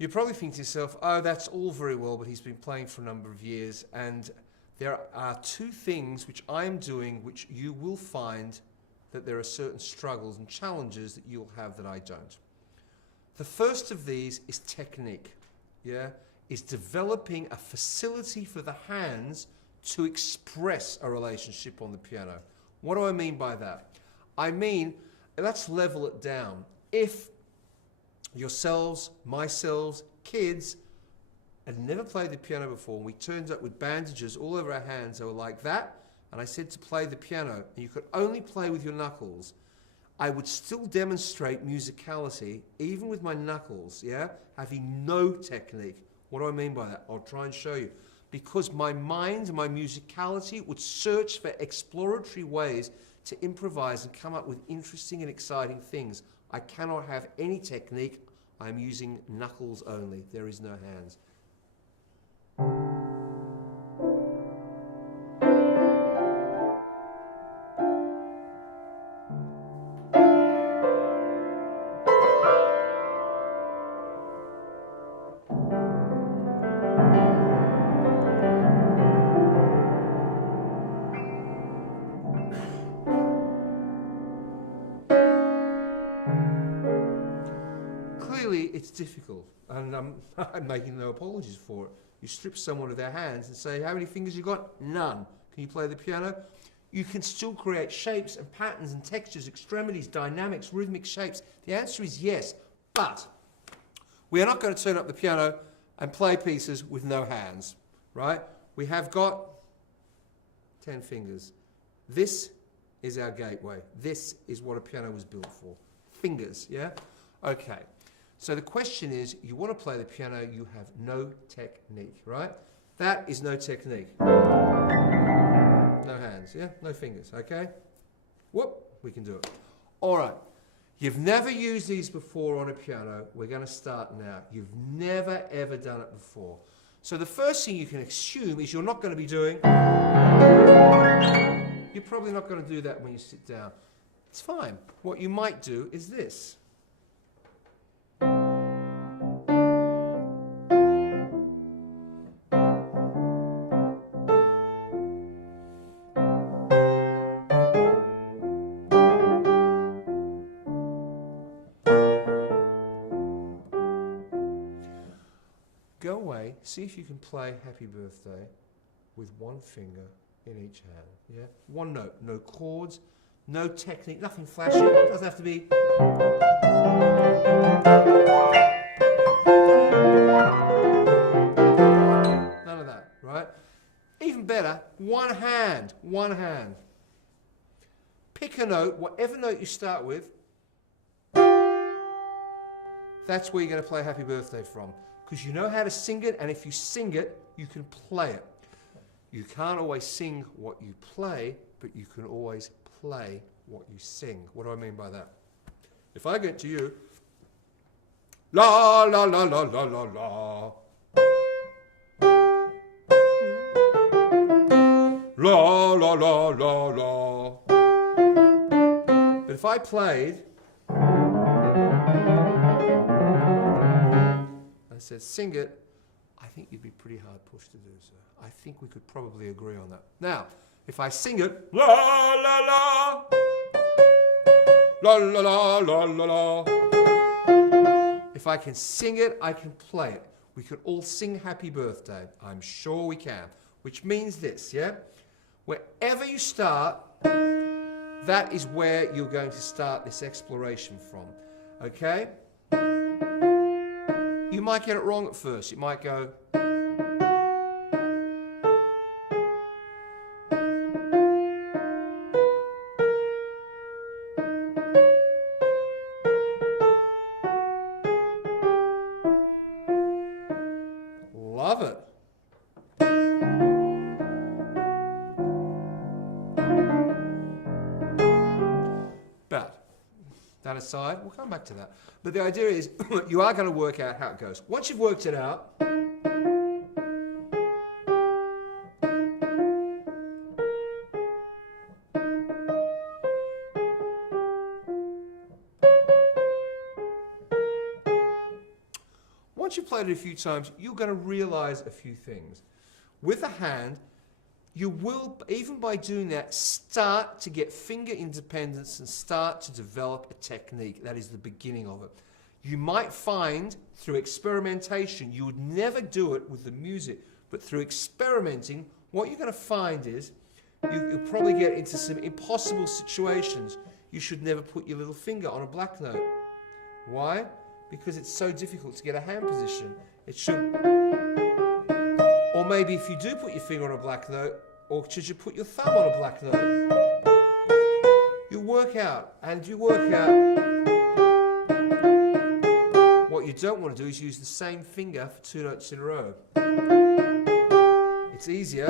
You probably think to yourself, oh, that's all very well, but he's been playing for a number of years, and there are two things which I am doing which you will find that there are certain struggles and challenges that you'll have that I don't. The first of these is technique, is developing a facility for the hands to express a relationship on the piano. What do I mean by that? I mean, let's level it down. If yourselves, myself, kids had never played the piano before, and we turned up with bandages all over our hands that were like that, and I said to play the piano, and you could only play with your knuckles, I would still demonstrate musicality, even with my knuckles, having no technique. What do I mean by that? I'll try and show you. Because my mind, my musicality would search for exploratory ways to improvise and come up with interesting and exciting things. I cannot have any technique. I'm using knuckles only. There is no hands. It's difficult, and I'm making no apologies for it. You strip someone of their hands and say, how many fingers you got? None. Can you play the piano? You can still create shapes and patterns and textures, extremities, dynamics, rhythmic shapes. The answer is yes, but we are not going to turn up the piano and play pieces with no hands, right? We have got 10 fingers. This is our gateway. This is what a piano was built for. Fingers, yeah? Okay. So the question is, you want to play the piano, you have no technique, right? That is no technique. No hands, yeah? No fingers, okay? Whoop, we can do it. All right. You've never used these before on a piano. We're going to start now. You've never, ever done it before. So the first thing you can assume is you're not going to be doing... You're probably not going to do that when you sit down. It's fine. What you might do is this. Go away, see if you can play Happy Birthday with one finger in each hand, yeah? One note, no chords, no technique, nothing flashy, it doesn't have to be... None of that, right? Even better, one hand, one hand. Pick a note, whatever note you start with, that's where you're going to play Happy Birthday from. Because you know how to sing it, and if you sing it, you can play it. You can't always sing what you play, but you can always play what you sing. What do I mean by that? If I get to you, la la la la la la la, la la la la la, but if I played, said sing it, I think you'd be pretty hard pushed to do so. I think we could probably agree on that. Now, if I sing it, la la la, la la la la la la. If I can sing it, I can play it. We could all sing Happy Birthday. I'm sure we can. Which means this, yeah? Wherever you start, that is where you're going to start this exploration from. Okay? You might get it wrong at first. It might go... Love it. But, that aside, we'll come back to that. But the idea is, you are going to work out how it goes. Once you've worked it out, once you've played it a few times, you're going to realize a few things. With a hand, you will, even by doing that, start to get finger independence and start to develop a technique. That is the beginning of it. You might find through experimentation, you would never do it with the music, but through experimenting, what you're going to find is you'll probably get into some impossible situations. You should never put your little finger on a black note. Why? Because it's so difficult to get a hand position. It should... Or maybe if you do put your finger on a black note, or should you put your thumb on a black note? You work out, and you work out. What you don't want to do is use the same finger for 2 notes in a row. It's easier,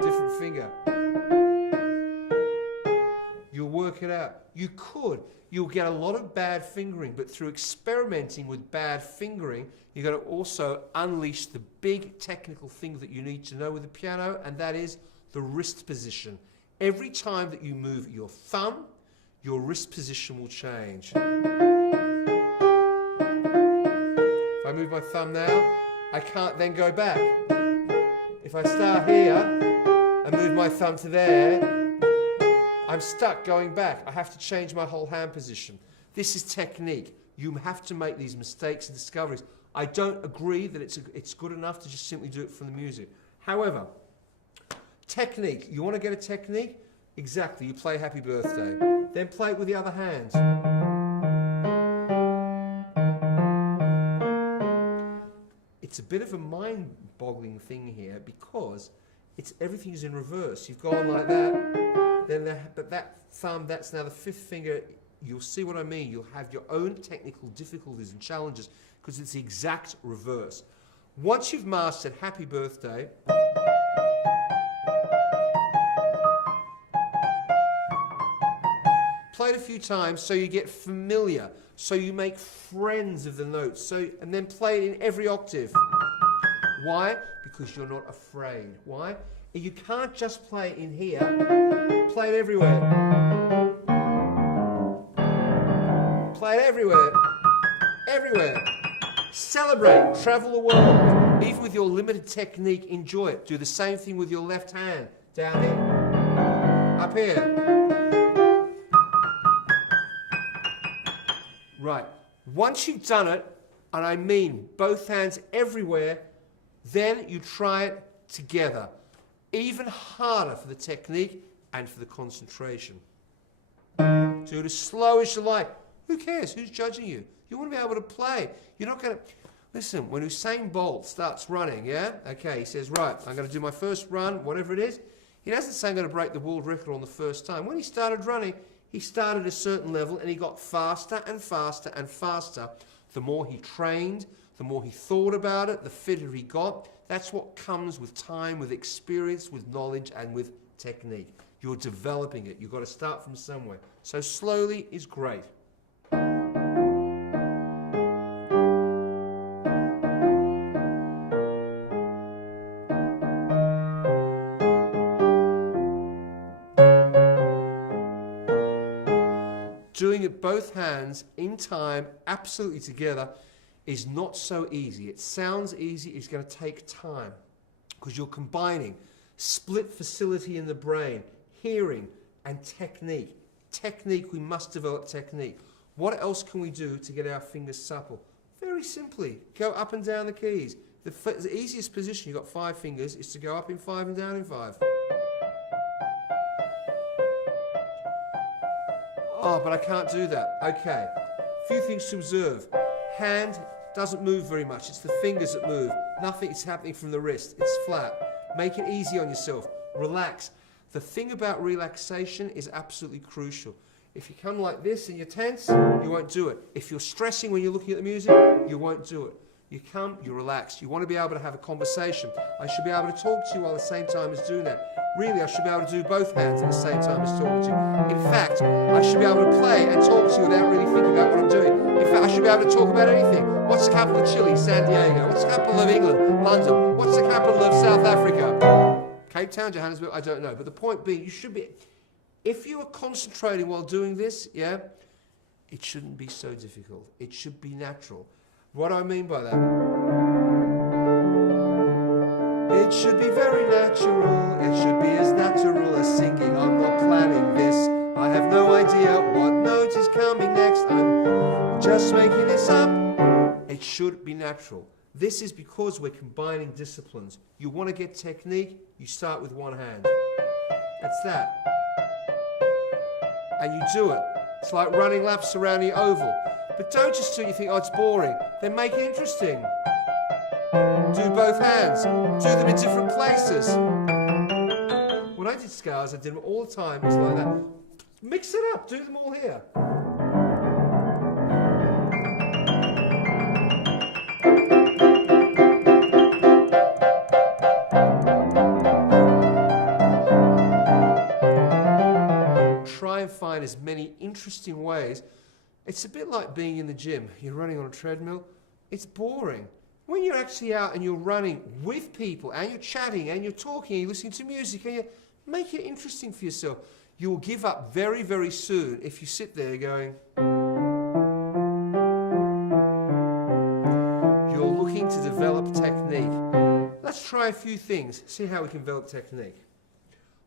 different finger. You'll work it out. You'll get a lot of bad fingering, but through experimenting with bad fingering, you're going to also unleash the big technical thing that you need to know with the piano, and that is the wrist position. Every time that you move your thumb, your wrist position will change. If I move my thumb now, I can't then go back. If I start here and move my thumb to there, I'm stuck going back. I have to change my whole hand position. This is technique. You have to make these mistakes and discoveries. I don't agree that it's good enough to just simply do it from the music. However, technique. You want to get a technique? Exactly. You play Happy Birthday. Then play it with the other hand. It's a bit of a mind-boggling thing here because everything is in reverse. You've gone like that. But that thumb, that's now the 5th finger. You'll see what I mean. You'll have your own technical difficulties and challenges because it's the exact reverse. Once you've mastered Happy Birthday, play it a few times so you get familiar, so you make friends of the notes, and then play it in every octave. Why? Because you're not afraid. Why? You can't just play it in here. Play it everywhere. Play it everywhere. Everywhere. Celebrate. Travel the world. Even with your limited technique, enjoy it. Do the same thing with your left hand. Down here. Up here. Right. Once you've done it, and I mean both hands everywhere, then you try it together. Even harder for the technique and for the concentration. Do it as slow as you like. Who cares? Who's judging you? You want to be able to play. You're not going to... Listen, when Usain Bolt starts running, yeah? Okay, he says, right, I'm going to do my first run, whatever it is. He doesn't say I'm going to break the world record on the first time. When he started running, he started at a certain level and he got faster and faster and faster. The more he trained, the more he thought about it, the fitter he got. That's what comes with time, with experience, with knowledge, and with technique. You're developing it. You've got to start from somewhere. So slowly is great. Doing it both hands in time, absolutely together, is not so easy. It sounds easy, it's going to take time because you're combining split facility in the brain, hearing, and technique. Technique, we must develop technique. What else can we do to get our fingers supple? Very simply, go up and down the keys. The easiest position, you've got 5 fingers, is to go up in 5 and down in 5. Oh, but I can't do that. Okay. A few things to observe. Hand doesn't move very much. It's the fingers that move. Nothing is happening from the wrist. It's flat. Make it easy on yourself. Relax. The thing about relaxation is absolutely crucial. If you come like this and you're tense, you won't do it. If you're stressing when you're looking at the music, you won't do it. You come, you're relaxed. You want to be able to have a conversation. I should be able to talk to you while at the same time as doing that. Really, I should be able to do both hands at the same time as talking to you. In fact, I should be able to play and talk to you without really thinking about what I'm doing. In fact, I should be able to talk about anything. What's the capital of Chile? San Diego. What's the capital of England? London. What's the capital of South Africa? Cape Town, Johannesburg? I don't know. But the point being, you should be... If you are concentrating while doing this, yeah, it shouldn't be so difficult. It should be natural. What do I mean by that? It should be very natural. It should be as natural as singing. I'm not planning this. I have no idea what note is coming next. I'm just making this up. It should be natural. This is because we're combining disciplines. You want to get technique, you start with one hand. That's that. And you do it. It's like running laps around the oval. But don't just do it, you think, oh, it's boring. Then make it interesting. Do both hands. Do them in different places. When I did scales, I did them all the time. It's like that. Mix it up. Do them all here. Try and find as many interesting ways. It's a bit like being in the gym. You're running on a treadmill. It's boring. When you're actually out and you're running with people and you're chatting and you're talking and you're listening to music and you make it interesting for yourself, you will give up very, very soon if you sit there going, you're looking to develop technique. Let's try a few things, see how we can develop technique.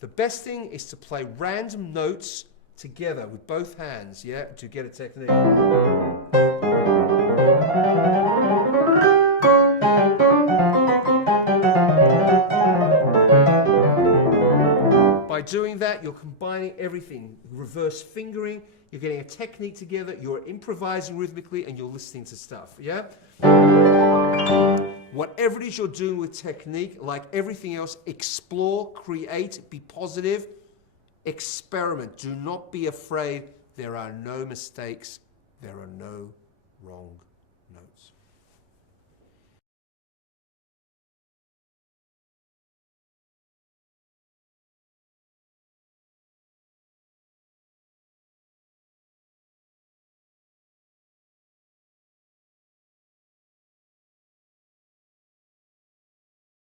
The best thing is to play random notes together with both hands, yeah, to get a technique. By doing that, you're combining everything. Reverse fingering, you're getting a technique together, you're improvising rhythmically, and you're listening to stuff, yeah? Whatever it is you're doing with technique, like everything else, explore, create, be positive, experiment. Do not be afraid. There are no mistakes. There are no wrong notes.